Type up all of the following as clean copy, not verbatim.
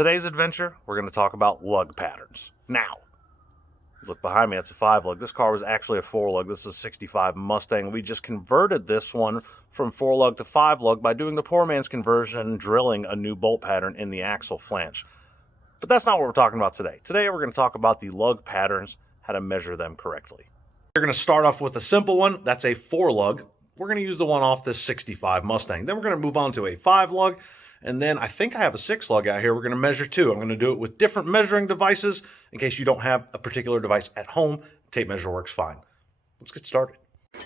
Today's adventure, we're going to talk about lug patterns. Now, look behind me, that's a 5-lug. This car was actually a 4-lug. This is a 65 Mustang. We just converted this one from 4-lug to 5-lug by doing the poor man's conversion, drilling a new bolt pattern in the axle flange. But that's not what we're talking about today. Today we're going to talk about the lug patterns, how to measure them correctly. We're going to start off with a simple one. That's a 4-lug. We're going to use the one off this 65 Mustang. Then we're going to move on to a 5-lug. And then I think I have a 6-lug out here. We're going to measure too. I'm going to do it with different measuring devices. In case you don't have a particular device at home, tape measure works fine. Let's get started.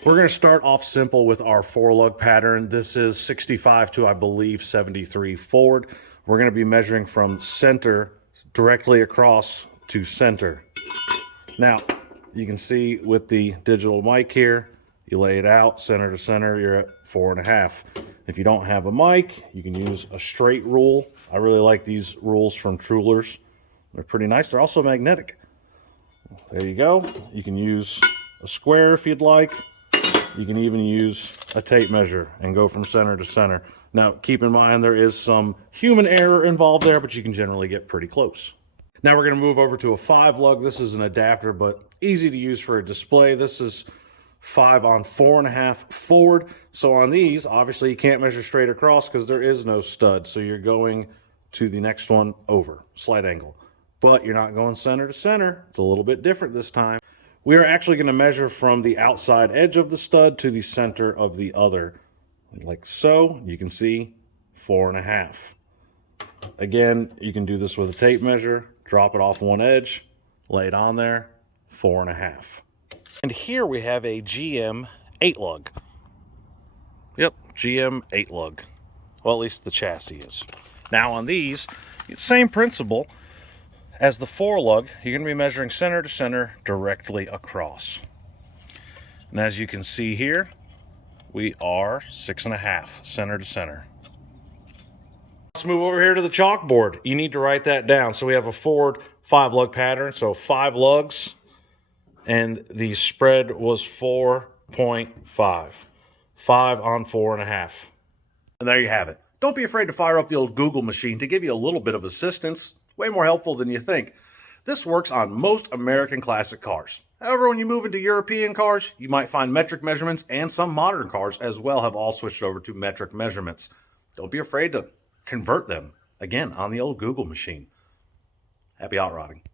We're going to start off simple with our 4-lug pattern. This is 65 to, I believe, 73 forward. We're going to be measuring from center directly across to center. Now, you can see with the digital mic here, you lay it out center to center, you're at 4.5. If you don't have a mic, you can use a straight rule. I really like these rules from Trulers. They're pretty nice. They're also magnetic. There you go. You can use a square if you'd like. You can even use a tape measure and go from center to center. Now, keep in mind there is some human error involved there, but you can generally get pretty close. Now we're going to move over to a 5-lug. This is an adapter, but easy to use for a display. This is 5 on 4.5 forward. So on these, obviously you can't measure straight across because there is no stud. So you're going to the next one over, slight angle. But you're not going center to center. It's a little bit different this time. We are actually going to measure from the outside edge of the stud to the center of the other. Like so, you can see 4.5. Again, you can do this with a tape measure, drop it off one edge, lay it on there, 4.5. And here we have a GM 8-lug. Yep, GM 8-lug. Well, at least the chassis is. Now on these, same principle as the 4-lug. You're going to be measuring center to center directly across. And as you can see here, we are 6.5 center to center. Let's move over here to the chalkboard. You need to write that down. So we have a forward 5-lug pattern. So 5 lugs. And the spread was 4.5. 5 on 4.5. And there you have it. Don't be afraid to fire up the old Google machine to give you a little bit of assistance. Way more helpful than you think. This works on most American classic cars. However, when you move into European cars, you might find metric measurements, and some modern cars as well have all switched over to metric measurements. Don't be afraid to convert them, again, on the old Google machine. Happy hot rodding.